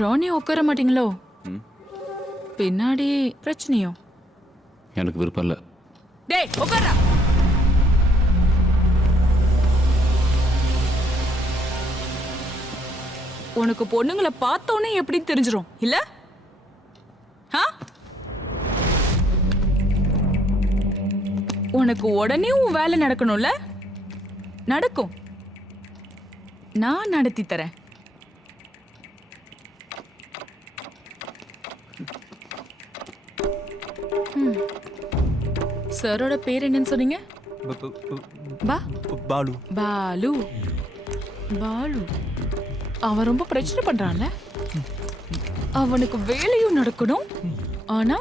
ராணி உட்கார மாட்டீங்களோ? பின்னாடி பிரச்சனையோ? எனக்கு விருப்பம் இல்லை. டேய் உட்காரா. உனக்கு பொண்ணுங்களை பார்த்தோன்னே எப்படின்னு தெரிஞ்சிரும் இல்ல? உனக்கு உடனே உன் வேலை நடக்கணும்ல? நடக்கும், நான் நடத்தி தரேன். சாரோட பேர் என்னன்னு சொன்னீங்க? பாலு. பாலு. பாலு அவன் ரொம்ப பிரச்சனை பண்றான்ல. அவனுக்கு வேலையும் நடக்கணும். ஆனா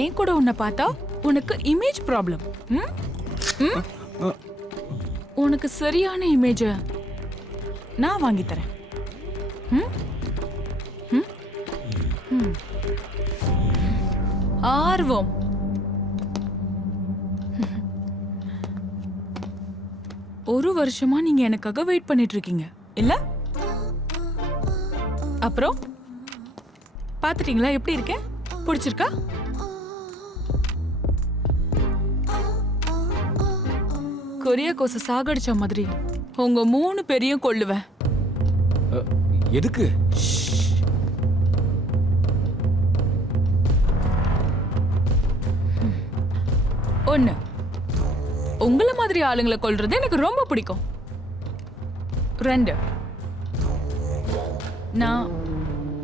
ஏன் கூட உன்னை பார்த்தா உனக்கு இமேஜ் ப்ராப்ளம். உனக்கு சரியான இமேஜ நான் வாங்கி தரேன். ஆர்வம். ஒரு வருஷமா நீங்க எனக்காக வெயிட் பண்ணிட்டு இருக்கீங்க இல்ல? அப்புறம் பாத்துட்டீங்களா எப்படி இருக்கேன்? பிடிச்சிருக்கா? கொரியாகோஸ சாகடிச்ச மாதிரி உங்க 3 பேரையும் கொல்லுவேன். எதுக்கு? ஒண்ணு, உங்களை மாதிரி ஆளுங்களை கொல்றது எனக்கு ரொம்ப பிடிக்கும். 2, நான்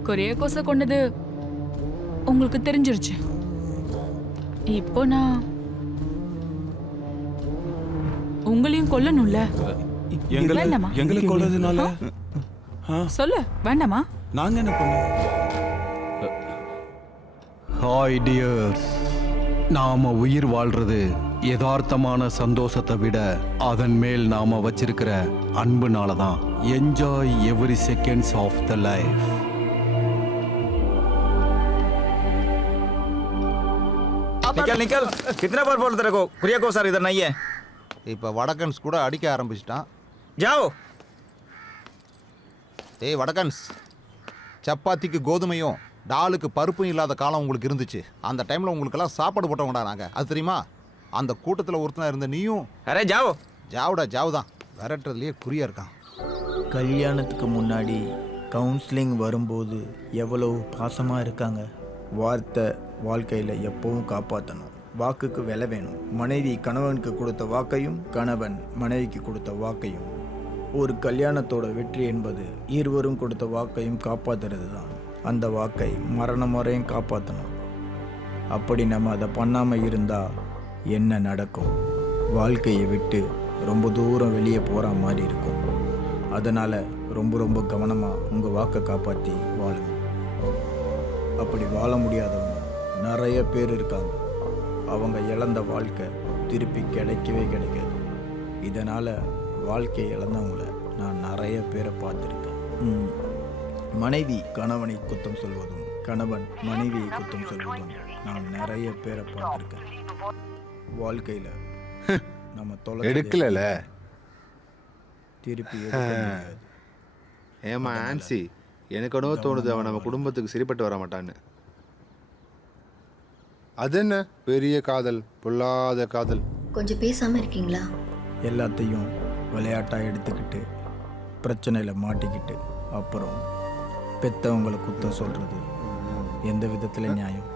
கொரியாகோஸ கொண்டது உங்களுக்கு தெரிஞ்சிருச்சு. இப்போ நான் உங்களையும் கொல்லணும்ல. வேண்டாமா? எங்களை கொல்றதுனால சொல்லு, வேண்டாமா? நாங்க என்ன பண்ணோம்? ஹாய் டியர்ஸ், நாம உயிர் வாழ்றது யதார்த்தமான சந்தோஷத்தை விட அதன் மேல் நாம வச்சிருக்கிற அன்புனால தான். Enjoy every seconds of the life. निकल निकल, कितना बार बोलते रहो कुरियाको सर इधर नहीं है. இப்போ வடக்கன்ஸ் கூட அடிக்க ஆரம்பிச்சிட்டான். जाओ. ஏய் வடக்கன்ஸ், சப்பாத்திக்கு கோதுமையும் டாலுக்கு பருப்பும் இல்லாத காலம் உங்களுக்கு இருந்துச்சு. அந்த டைமில் உங்களுக்கெல்லாம் சாப்பாடு போட்டவங்கடா நாங்கள், அது தெரியுமா? அந்த கூட்டத்தில் ஒருத்தனா இருந்த நீயும். अरे जाओ. ஜாவுடா ஜாவு தான், விரட்டுறதுலேயே குறியா இருக்கான். கல்யாணத்துக்கு முன்னாடி கவுன்சிலிங் வரும்போது எவ்வளவு பாசமாக இருக்காங்க. வார்த்தை வாழ்க்கையில் எப்பவும் காப்பாற்றணும். வாக்குக்கு விலை வேணும். மனைவி கணவனுக்கு கொடுத்த வாக்கையும் கணவன் மனைவிக்கு கொடுத்த வாக்கையும். ஒரு கல்யாணத்தோட வெற்றி என்பது இருவரும் கொடுத்த வாக்கையும் காப்பாற்றுறது தான். அந்த வாக்கை மரணம் வரையும் காப்பாற்றணும். அப்படி நம்ம அதை பண்ணாமல் இருந்தால் என்ன நடக்கும்? வாழ்க்கையை விட்டு ரொம்ப தூரம் வெளியே போகிற மாதிரி இருக்கும். அதனால் ரொம்ப ரொம்ப கவனமாக உங்கள் வாக்கை காப்பாற்றி வாழுங்க. அப்படி வாழ முடியாதவங்க நிறைய பேர் இருக்காங்க. அவங்க இழந்த வாழ்க்கை திருப்பி கிடைக்கவே கிடைக்காது. இதனால் வாழ்க்கையை இழந்தவங்கள நான் நிறைய பேரை பார்த்துருக்கேன். மனைவி கணவனை குத்தம் சொல்வதும் கணவன் மனைவியை குத்தம் சொல்வதும் நான் நிறைய பேரை பார்த்துருக்கேன். வாழ்க்கையில் நம்ம தொலை எடுக்கல திருப்பி ஏமா ஆன்சி, எனக்கு என்னவோ தோணுது அவன் நம்ம குடும்பத்துக்கு சரிப்பட்டு வர மாட்டான்னு. அது என்ன பெரிய காதல், பொல்லாத காதல். கொஞ்சம் பேசாம இருக்கீங்களா? எல்லாத்தையும் விளையாட்டாக எடுத்துக்கிட்டு பிரச்சனையில் மாட்டிக்கிட்டு அப்புறம் பெற்றவங்களை குத்தம் சொல்கிறது எந்த விதத்தில் நியாயம்?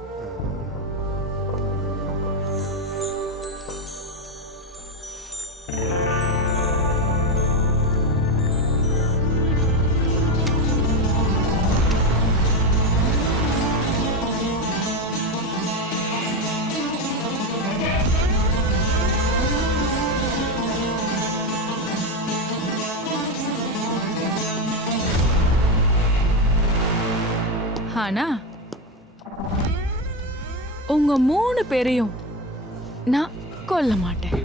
ஆனா உங்க 3 பேரையும் நான் கொல்ல மாட்டேன்.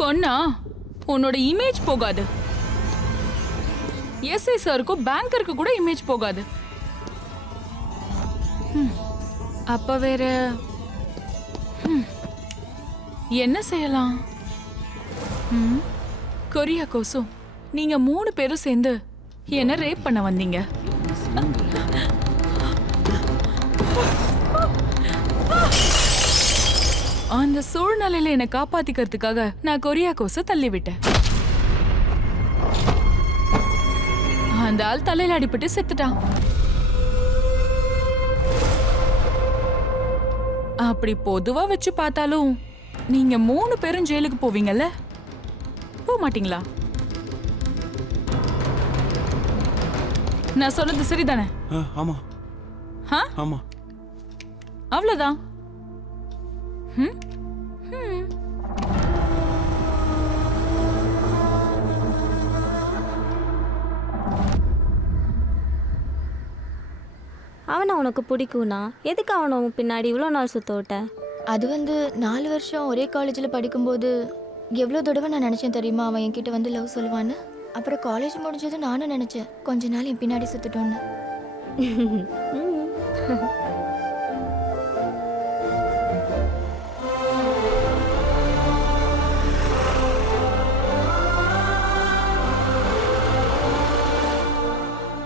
கொன்னா உன்னோட இமேஜ் போகாது. எஸ்ஐ சாருக்கும் பேங்கருக்கு கூட இமேஜ் போகாது. அப்ப வேற என்ன செய்யலாம்? கொரியா கோசம், நீங்க 3 பேரும் சேர்ந்து என்ன ரேப் பண்ண வந்தீங்க. அந்த சூழ்நிலையில என்னை காப்பாத்திக்கிறதுக்காக நான் கொரியா கோச தள்ளி விட்டேன். அந்த ஆள் தலையில அடிபட்டு செத்துட்டான். அப்படி பொதுவா வச்சு பார்த்தாலும் நீங்க 3 பேரும் ஜெயிலுக்கு போவீங்கல்ல, போக மாட்டீங்களா? நான் சொன்னது சரிதானே? ஆமா ஆ? ஆமா. அவ்வளவுதான். அவனை உனக்கு பிடிக்கும்னா எதுக்கு அவனை உன் பின்னாடி இவ்வளோ நாள் சுத்த விட்ட? அது 4 வருஷம் ஒரே காலேஜில் படிக்கும்போது எவ்வளோ தடவை நான் நினச்சேன் தெரியுமா அவன் என்கிட்ட லவ் சொல்லுவான்னு. அப்புறம் காலேஜ் முடிஞ்சதும் நானும் நினச்சேன் கொஞ்ச நாள் என் பின்னாடி சுற்றிட்டோன்னு.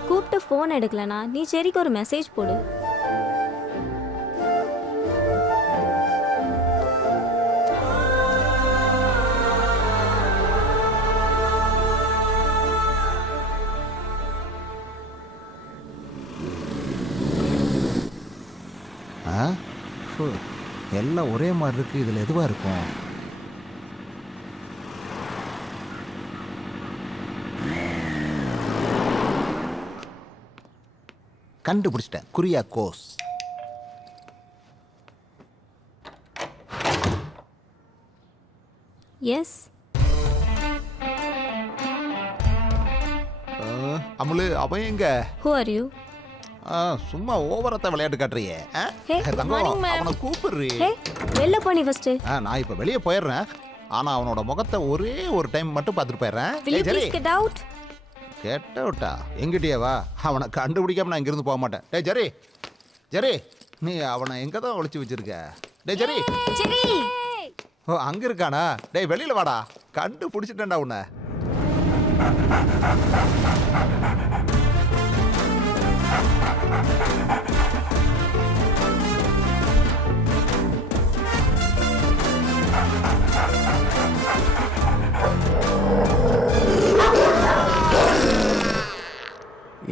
கூப்பிட்டு ஃபோன் எடுக்கலனா நீ செரிக்கு ஒரு மெசேஜ் போடு. எல்லாம் ஒரே மாதிரி இருக்கு. இதில் எதுவாக இருக்கும்? கண்டுபிடிச்சிட்டேன். குரியாக்கோஸ். எஸ். அமுலு, அவன் எங்க? Who are you? சும்மா ஓவரத்தை விளையாட்டு காட்டுறியே. Hey, தங்கம், morning, ma'am. அவனை கூப்பிடுறி. ஹே, வெளில போ நீ ஃபர்ஸ்ட். நான் இப்போ வெளியே போயிடுறேன். ஆனால் அவனோட முகத்தை ஒரே ஒரு டைம் மட்டும் பார்த்துட்டு போயிடுறேன். Will you please get out? கெட்ட விட்டா எங்கிட்டயே வா. அவனை கண்டுபிடிக்காம நான் இங்கிருந்து போக மாட்டேன். டேய் ஜெரி, ஜெரி, நீ அவனை எங்கே தான் ஒளிச்சு வச்சிருக்க? டேய் ஜெரி. சரி. ஓ, அங்கே இருக்கானா? டேய் வெளியில் வாடா, கண்டுபிடிச்சிட்டேன்டா உன்னை.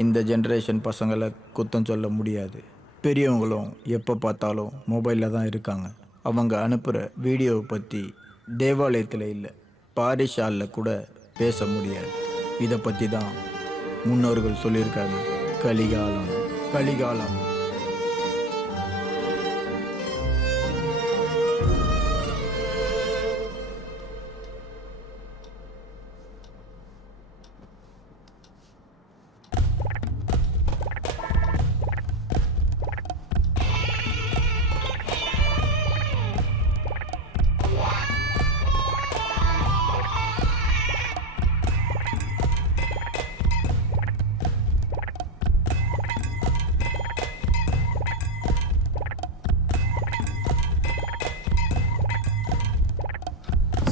இந்த ஜென்ரேஷன் பசங்களை குத்தம் சொல்ல முடியாது. பெரியவங்களும் எப்போ பார்த்தாலும் மொபைலில் தான் இருக்காங்க. அவங்க அனுப்புகிற வீடியோவை பற்றி தேவாலயத்தில் இல்லை, பாரிஷாலில் கூட பேச முடியாது. இதை பற்றி தான் முன்னோர்கள் சொல்லியிருக்காங்க. கலிகாலம், கலிகாலம்.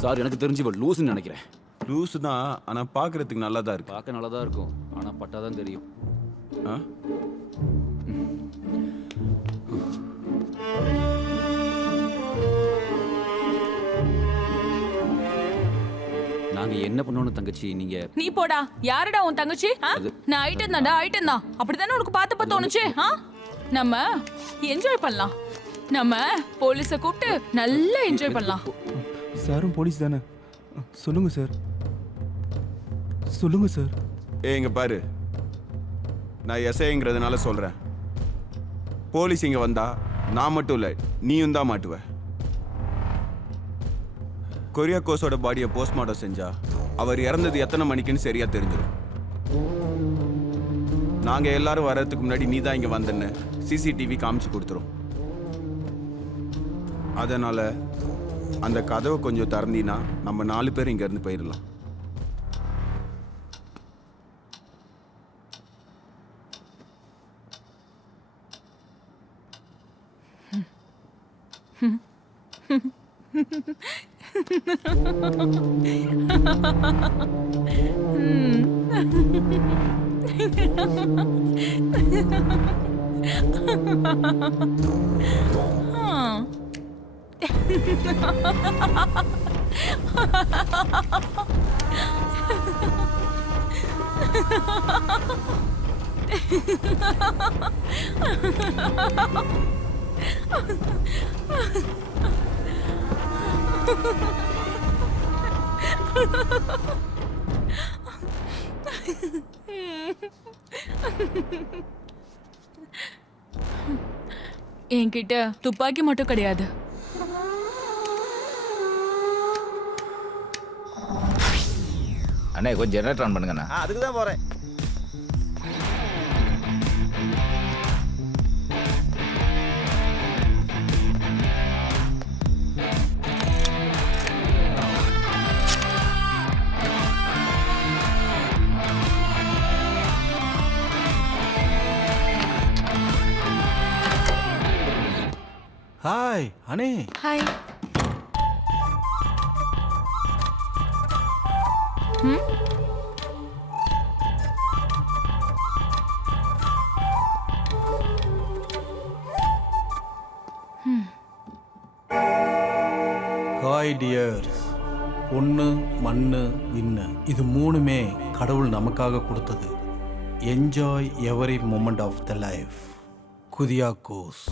சார், எனக்கு தெரிஞ்சு இவள் லூசுன்னு நினைக்கிறேன். லூசு தான், ஆனால் பார்க்கறதுக்கு நல்லா தான் இருக்கு. பார்க்க நல்லா தான் இருக்கும், ஆனால் பட்டாதான் தெரியும். ஆ? நாங்க என்ன பண்ணோம்னு தங்கச்சி, நீங்க நீ போடா. யாருடா உன் தங்கச்சி? நான் ஐட்டம் தான்டா, ஐட்டம் தான். அப்படித்தானே உனக்கு பார்த்து தோணுச்சு? நம்ம என்ஜாய் பண்ணலாம். நம்ம போலீஸை கூப்பிட்டு நல்லா என்ஜாய் பண்ணலாம். சாரும் போலீஸ் தானே? சொல்லுங்க சார், சொல்லுங்க சார். இங்க பாரு, நான் எஸ்ஐங்கிறதுனால சொல்றேன். போலீஸ் இங்க வந்தா நான் மட்டும் இல்லை, நீயும் தான் மாட்டுவ. கொரியாக்கோஸோட பாடியை போஸ்ட்மார்ட்டம் செஞ்சா அவர் இறந்தது எத்தனை மணிக்குன்னு சரியா தெரிஞ்சிடும். நாங்க எல்லாரும் வர்றதுக்கு முன்னாடி நீ தான் இங்க வந்தன்னு சிசிடிவி காமிச்சு கொடுத்துரும். அதனால அந்த கதவை கொஞ்சம் திறந்தீன்னா நம்ம 4 பேர் இங்க இருந்து போயிடலாம். என்கிட்ட துப்பாக்கி மட்டும் கிடையாது. அண்ணே கொஞ்சம் ஜெனரேட்டர் ஆன் பண்ணுங்கண்ணா. அதுக்கு தான் போகிறேன். ஹாய் அனே. ஹாய். Hi dears. பொண்ணு மண்ணு விண்ணு இது மூணுமே கடவுள் நமக்காக கொடுத்தது. Enjoy every moment of the life. குதியாக்கோஸ்.